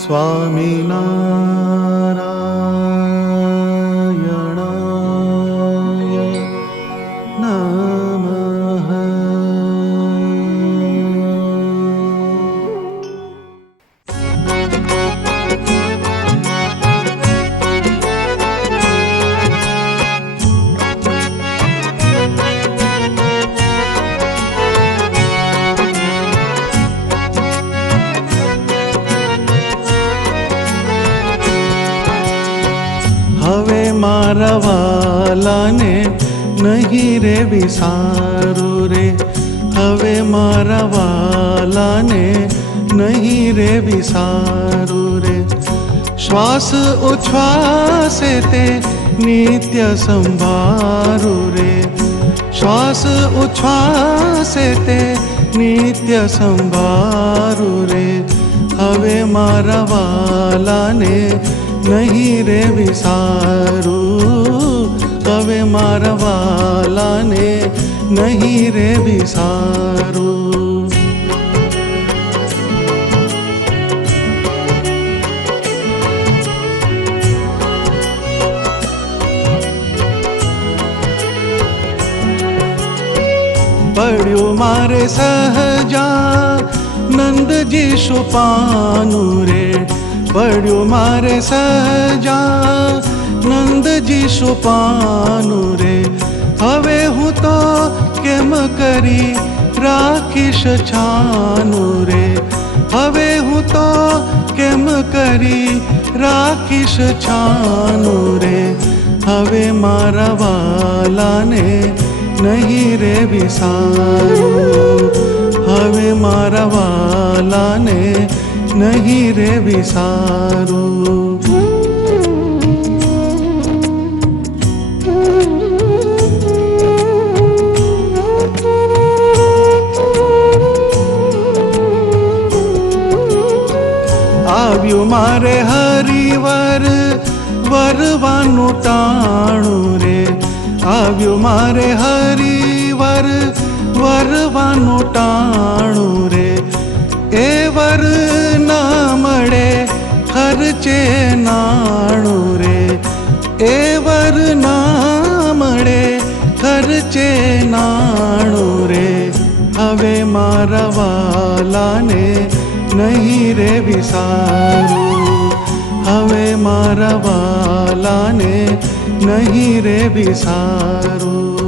સ્વામિનારાયણાય નમઃ. હવે મારા વાલાને નહીં રે વિસારું રે, હવે મારા વાલાને નહીં રે વિસારું રે. શ્વાસ ઉચ્છ્વાસે તે નિત્ય સંભારું રે, શ્વાસ ઉચ્છ્વાસે તે નિત્ય સંભારું રે. હવે મારા વાલાને નહીં રે વિસારું, હવે મારા વાલાને નહીં રે વિસારું. પડ્યું મારે સહજા નંદજી શુપાનું રે, પડ્યું મારે સહજા નંદજી શુપાનું રે. હવે હું તો કેમ કરી રાખીશ છાનું રે, હવે હું તો કેમ કરી રાખીશ છાનું રે. હવે મારા વાલાને નહીં રે વિસારું, હવે મારા વાલાને નહીં રે વિસારું. આવ્યું મારે હરિવર વરવાનું ટાણું રે, આવ્યું મારે હરિવર વરવાનું ટાણું રે. એ વર ના મળે ખર્ચે નાણું રે, એ વર ના મળે ખર્ચે નાણું રે. હવે મારા વાલાને નહીં રે વિસારું, હવે મારા વાલાને નહીં રે વિસારું.